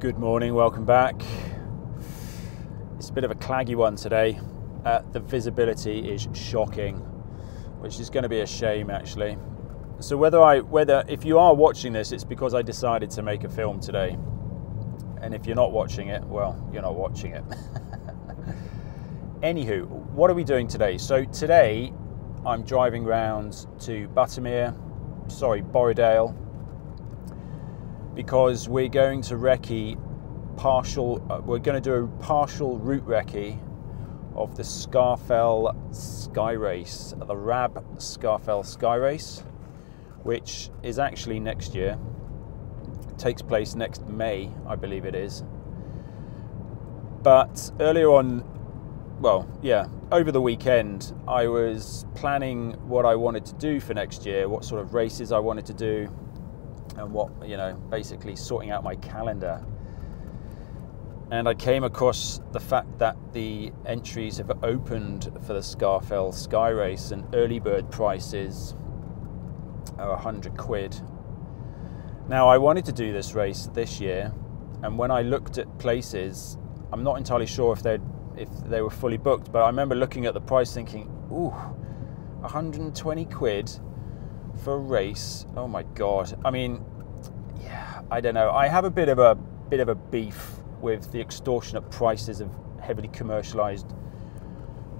Good morning, welcome back. It's a bit of a claggy one today. The visibility is shocking, which is going to be a shame actually. So whether if you are watching this, it's because I decided to make a film today. And if you're not watching it, well, you're not watching it. Anywho, what are we doing today? So today I'm driving round to Borrowdale, because we're going to Recce we're going to do a partial route Recce of the Scafell Sky Race, the RAB Scafell Sky Race, which is actually next year. It takes place next May, I believe it is. But earlier on, over the weekend, I was planning what I wanted to do for next year, what sort of races I wanted to do, and basically sorting out my calendar. And I came across the fact that the entries have opened for the Scafell Sky Race, and early bird prices are 100 quid. Now, I wanted to do this race this year, and when I looked at places, I'm not entirely sure if they were fully booked, but I remember looking at the price thinking, ooh, 120 quid for a race. Oh my God. I mean, yeah, I don't know. I have a bit of a beef with the extortionate prices of heavily commercialized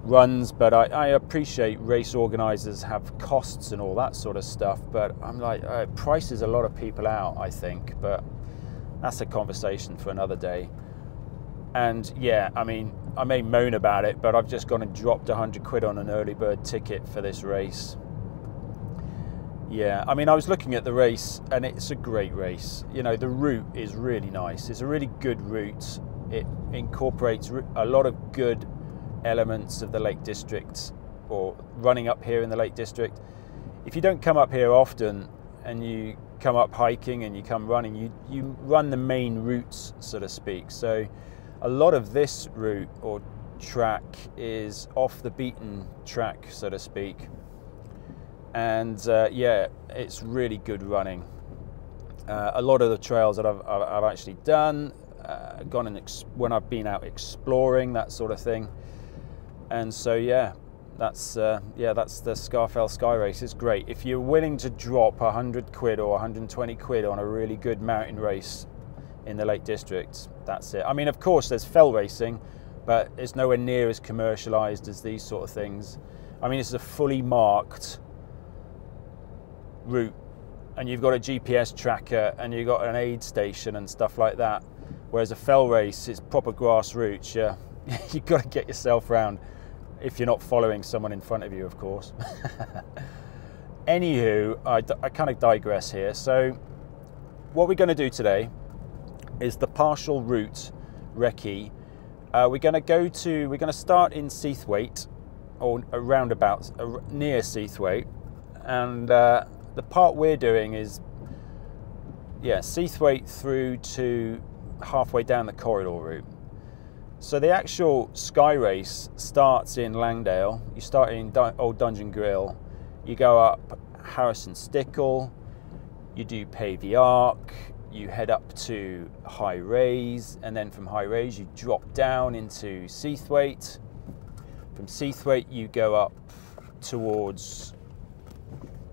runs, but I appreciate race organizers have costs and all that sort of stuff, but I'm like, prices a lot of people out, I think, but that's a conversation for another day. And yeah, I mean, I may moan about it, but I've just gone and dropped 100 quid on an early bird ticket for this race. Yeah, I mean, I was looking at the race and it's a great race. You know, the route is really nice. It's a really good route. It incorporates a lot of good elements of the Lake District, or running up here in the Lake District. If you don't come up here often and you come up hiking and you come running, you run the main routes, so to speak. So a lot of this route or track is off the beaten track, so to speak. And yeah, it's really good running. A lot of the trails that I've actually done, when I've been out exploring, that sort of thing. And so yeah, that's the Scafell Sky Race. It's great if you're willing to drop 100 quid or 120 quid on a really good mountain race in the Lake District. That's it. I mean, of course, there's fell racing, but it's nowhere near as commercialized as these sort of things. I mean, it's a fully marked route, and you've got a GPS tracker and you've got an aid station and stuff like that, whereas a fell race, it's proper grassroots. Yeah, you've got to get yourself round if you're not following someone in front of you, of course. Anywho, I kind of digress here. So what we're going to do today is the partial route Recce. We're going to start in Seathwaite, or around about near Seathwaite, and the part we're doing is, yeah, Seathwaite through to halfway down the corridor route. So the actual Sky Race starts in Langdale. You start in Old Dungeon Grill, you go up Harrison Stickle, you do Pave the Arc, you head up to High Raise, and then from High Raise you drop down into Seathwaite. From Seathwaite you go up towards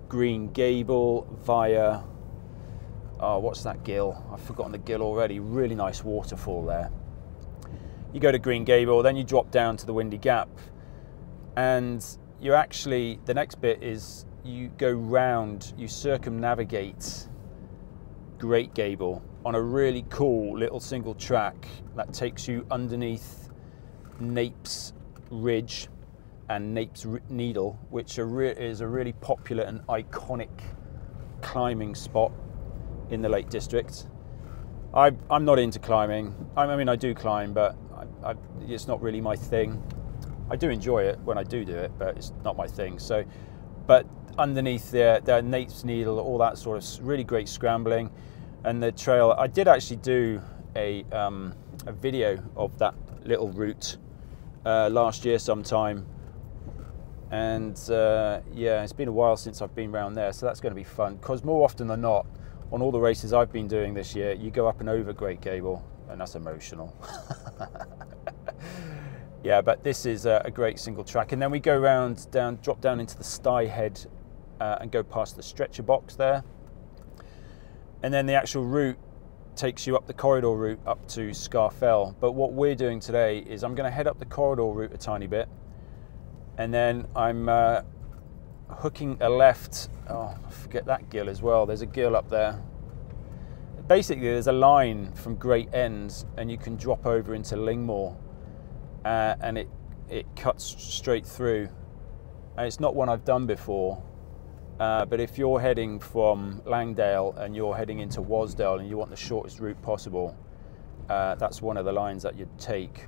Great Gable via, what's that gill? I've forgotten the gill already. Really nice waterfall there. You go to Great Gable, then you drop down to the Windy Gap, and you're actually, the next bit is you go round, you circumnavigate Great Gable on a really cool little single track that takes you underneath Napes Ridge and Napes Needle, which is a really popular and iconic climbing spot in the Lake District. I'm not into climbing. I mean, I do climb, but it's not really my thing. I do enjoy it when I do it, but it's not my thing. So, but underneath there, Napes Needle, all that sort of really great scrambling, and the trail. I did actually do a video of that little route last year sometime. And yeah, it's been a while since I've been around there, so that's going to be fun, because more often than not on all the races I've been doing this year, you go up and over Great Gable, and that's emotional. Yeah, but this is a great single track. And then we go drop down into the Sty Head and go past the stretcher box there. And then the actual route takes you up the corridor route up to Scafell. But what we're doing today is I'm going to head up the corridor route a tiny bit, and then I'm hooking a left. Oh, I forget that gill as well. There's a gill up there. Basically, there's a line from Great End, and you can drop over into Lingmore, and it cuts straight through. And it's not one I've done before, but if you're heading from Langdale and you're heading into Wasdale and you want the shortest route possible, that's one of the lines that you'd take.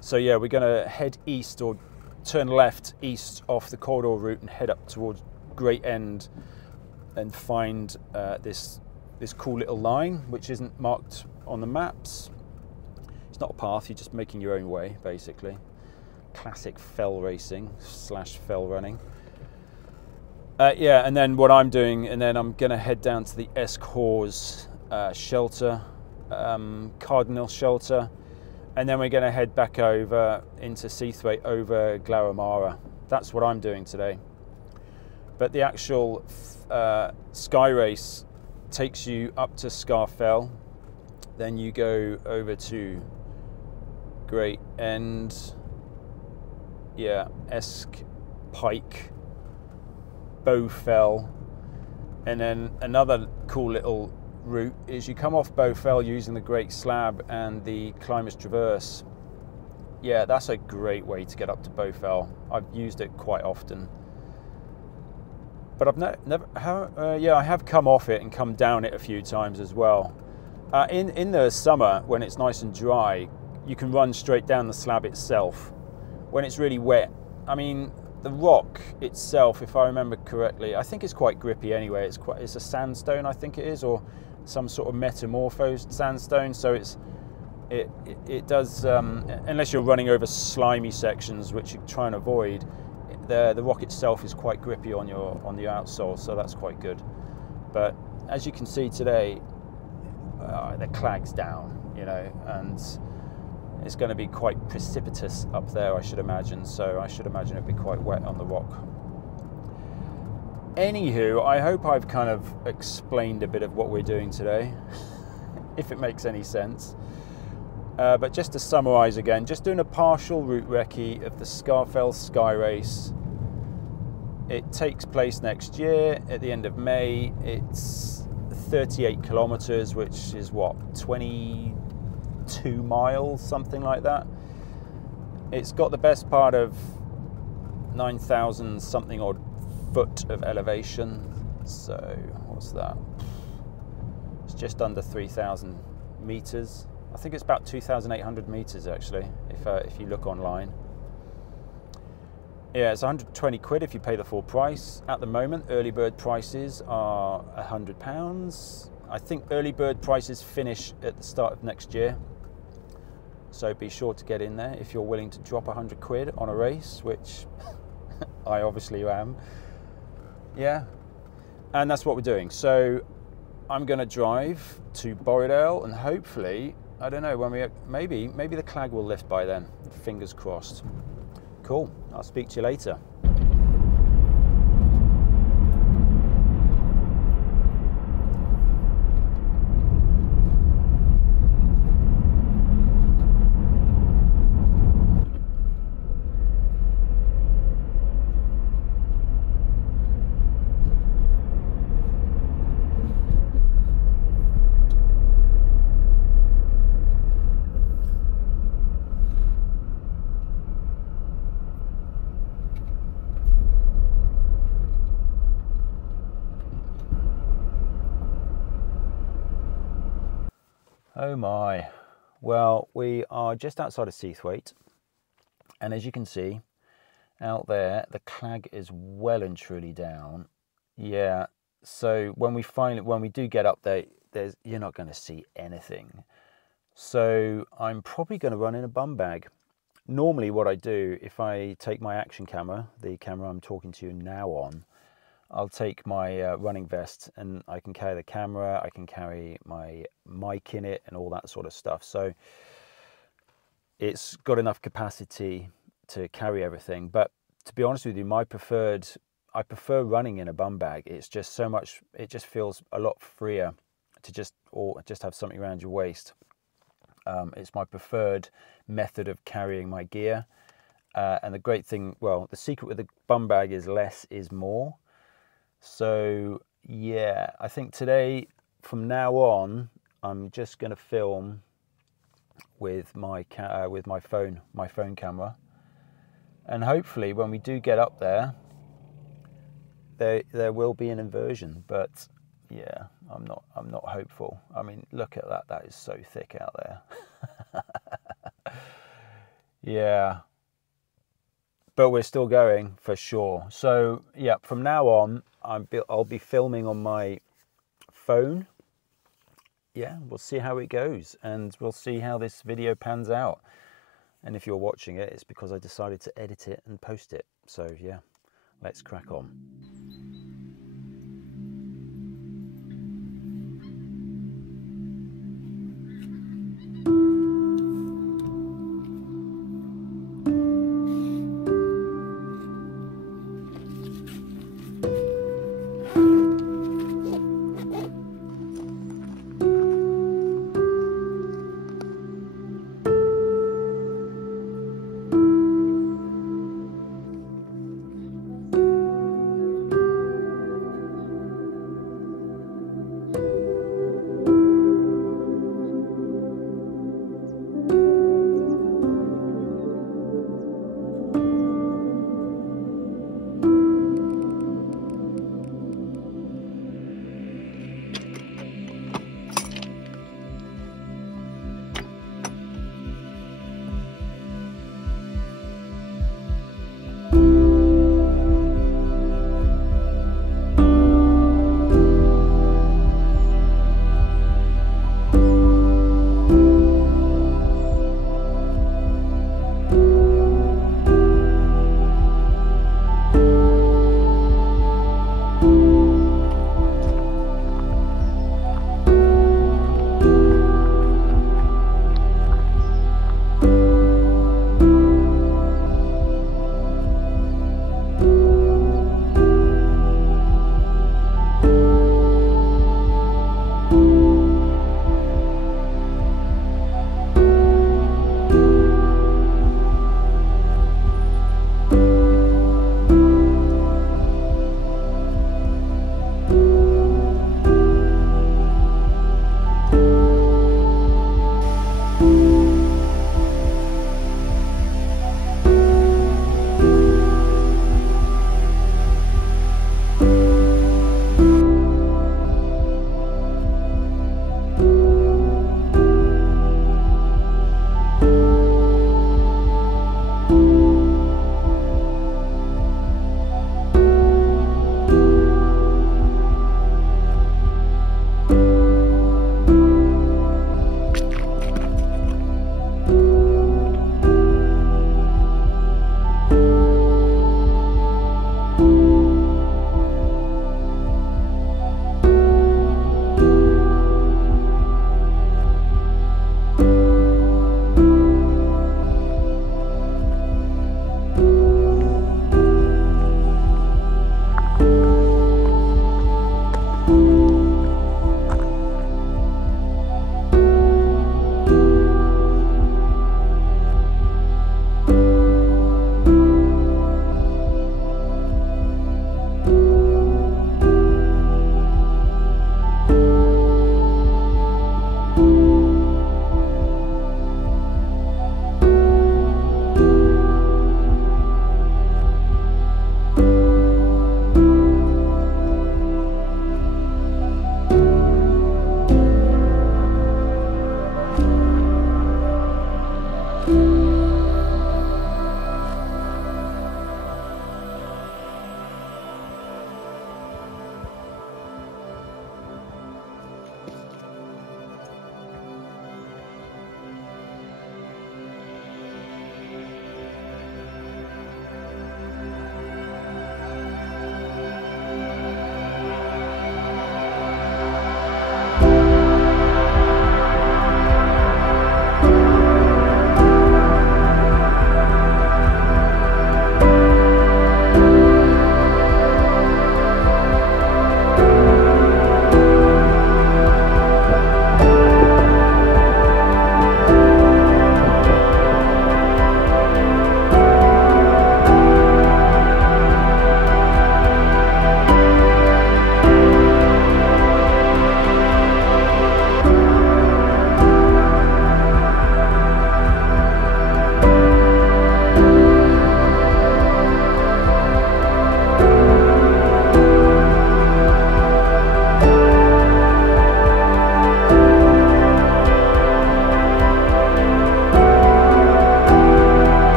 So yeah, we're going to head east, or turn left east off the corridor route and head up towards Great End and find this cool little line which isn't marked on the maps. It's not a path, you're just making your own way basically. Classic fell racing / fell running. Yeah, and then what I'm doing, and then I'm going to head down to the Eskhors shelter, Cardinal shelter, and then we're going to head back over into Seathwaite over Glaramara. That's what I'm doing today. But the actual Sky Race takes you up to Scafell, then you go over to Great End, yeah, Esk, Pike, Bowfell, and then another cool little route is you come off Bowfell using the Great Slab and the Climbers Traverse. Yeah, that's a great way to get up to Bowfell. I've used it quite often, but I have come off it and come down it a few times as well. In the summer when it's nice and dry, you can run straight down the slab itself. When it's really wet, I mean, the rock itself, if I remember correctly, I think it's quite grippy anyway. It's a sandstone, I think it is, or some sort of metamorphosed sandstone. So it does, unless you're running over slimy sections, which you try and avoid, the rock itself is quite grippy on the outsole, so that's quite good. But as you can see today, the clag's down, you know, and it's going to be quite precipitous up there, I should imagine. So I should imagine it'd be quite wet on the rock. Anywho, I hope I've kind of explained a bit of what we're doing today, if it makes any sense. But just to summarise again, just doing a partial route recce of the Scafell Sky Race. It takes place next year at the end of May. It's 38 kilometres, which is what, 22 miles, something like that. It's got the best part of 9,000 something odd foot of elevation. So what's that? It's just under 3,000 meters. I think it's about 2,800 meters actually, if you look online. Yeah, it's 120 quid if you pay the full price. At the moment, early bird prices are £100. I think early bird prices finish at the start of next year. So be sure to get in there if you're willing to drop 100 quid on a race, which I obviously am. Yeah, and that's what we're doing. So I'm going to drive to Borrowdale, and hopefully, I don't know, when maybe the clag will lift by then. Fingers crossed. Cool. I'll speak to you later. Oh my. Well, we are just outside of Seathwaite, and as you can see out there, the clag is well and truly down. Yeah, so when we do get up there, you're not going to see anything. So I'm probably going to run in a bum bag. Normally what I do, if I take my action camera, the camera I'm talking to you now on, I'll take my running vest, and I can carry the camera, I can carry my mic in it and all that sort of stuff. So it's got enough capacity to carry everything. But to be honest with you, I prefer running in a bum bag. It's just so much, it just feels a lot freer to just have something around your waist. It's my preferred method of carrying my gear. And the great thing, well, the secret with the bum bag is less is more. So yeah, I think today, from now on, I'm just going to film with my phone camera, and hopefully when we do get up there, there will be an inversion. But yeah, I'm not hopeful. I mean, look at that. That is so thick out there. Yeah. But we're still going for sure. So yeah, from now on, I'll be filming on my phone. Yeah, we'll see how it goes, and we'll see how this video pans out. And if you're watching it, it's because I decided to edit it and post it. So yeah, let's crack on.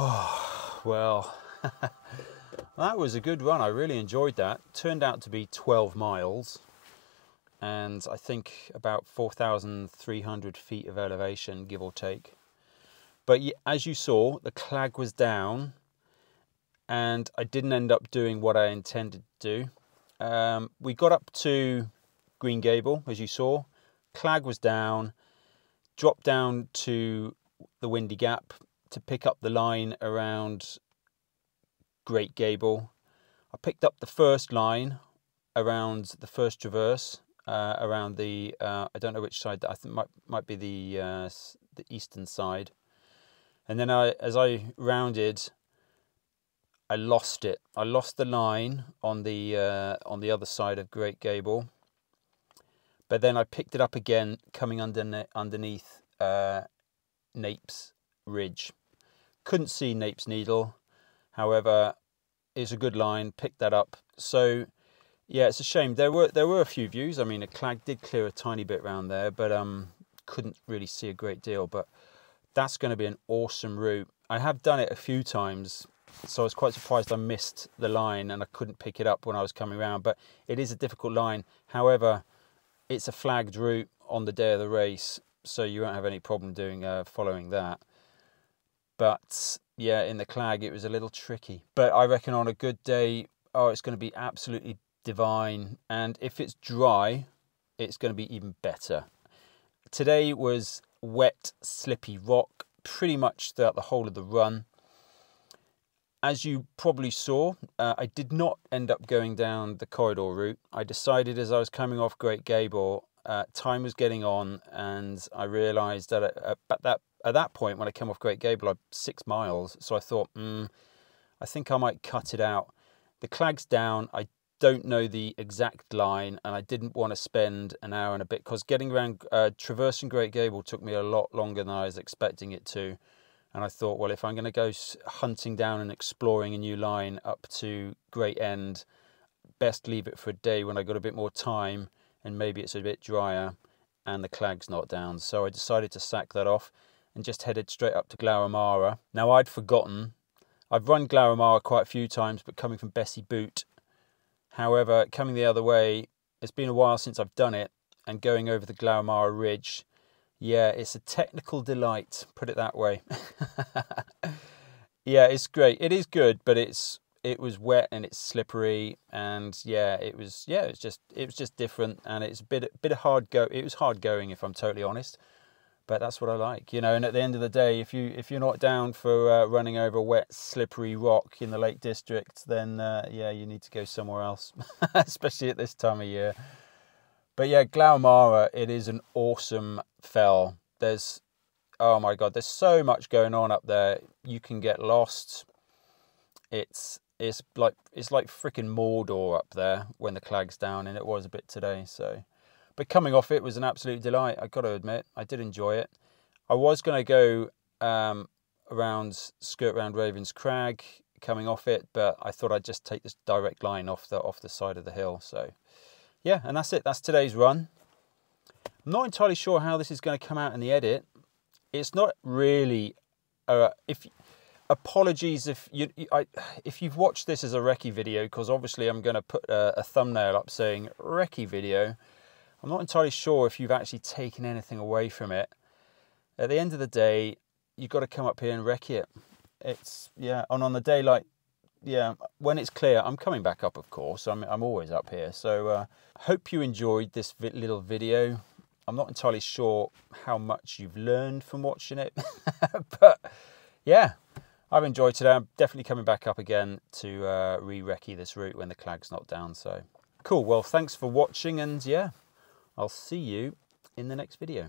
Oh, well, that was a good run. I really enjoyed that. Turned out to be 12 miles and I think about 4,300 feet of elevation, give or take. But as you saw, the clag was down and I didn't end up doing what I intended to do. We got up to Great Gable, as you saw. Clag was down, dropped down to the Windy Gap to pick up the line around Great Gable. I picked up the first line around the first traverse, around the I don't know which side. I think might be the eastern side. And then as I rounded, I lost it. I lost the line on the other side of Great Gable. But then I picked it up again, coming underneath Napes Ridge. Couldn't see Napes Needle, however, it's a good line. Picked that up. So yeah, it's a shame. There were a few views. I mean, a clag did clear a tiny bit around there, but couldn't really see a great deal. But that's going to be an awesome route. I have done it a few times, so I was quite surprised I missed the line and I couldn't pick it up when I was coming around. But it is a difficult line. However, it's a flagged route on the day of the race, so you won't have any problem doing following that. But yeah, in the clag it was a little tricky. But I reckon on a good day, oh, it's going to be absolutely divine. And if it's dry, it's going to be even better. Today was wet, slippy rock pretty much throughout the whole of the run. As you probably saw, I did not end up going down the corridor route. I decided as I was coming off Great Gable, time was getting on, and I realised that at that point when I came off Great Gable, I'm 6 miles. So I thought, I think I might cut it out. The clag's down. I don't know the exact line, and I didn't want to spend an hour and a bit because getting around, traversing Great Gable took me a lot longer than I was expecting it to. And I thought, well, if I'm going to go hunting down and exploring a new line up to Great End, best leave it for a day when I got a bit more time and maybe it's a bit drier and the clag's not down. So I decided to sack that off and just headed straight up to Glaramara. Now, I'd forgotten. I've run Glaramara quite a few times, but coming from Bessie Boot. However, coming the other way, it's been a while since I've done it, and going over the Glaramara Ridge, yeah, it's a technical delight, put it that way. Yeah, it's great. It is good, but it was wet and it's slippery, and yeah, it was just different, and it's a bit of hard go. It was hard going, if I'm totally honest, but that's what I like, you know. And at the end of the day, if you're not down for running over wet, slippery rock in the Lake District, then yeah, you need to go somewhere else, especially at this time of year. But yeah, Glaramara, it is an awesome fell. There's, oh my God, there's so much going on up there. You can get lost. It's like freaking Mordor up there when the clag's down, and it was a bit today. So, but coming off it was an absolute delight. I got to admit, I did enjoy it. I was going to go skirt round Ravens Crag coming off it, but I thought I'd just take this direct line off the side of the hill. So. Yeah, and that's it. That's today's run. I'm not entirely sure how this is going to come out in the edit. It's not really. Apologies if you've watched this as a recce video, because obviously I'm going to put a thumbnail up saying recce video. I'm not entirely sure if you've actually taken anything away from it. At the end of the day, you've got to come up here and recce it. It's, yeah, and on the day like, yeah, when it's clear, I'm coming back up, of course. I'm always up here. So hope you enjoyed this little video. I'm not entirely sure how much you've learned from watching it, but yeah, I've enjoyed today. I'm definitely coming back up again to re-recce this route when the clag's not down. So cool. Well, thanks for watching, and yeah, I'll see you in the next video.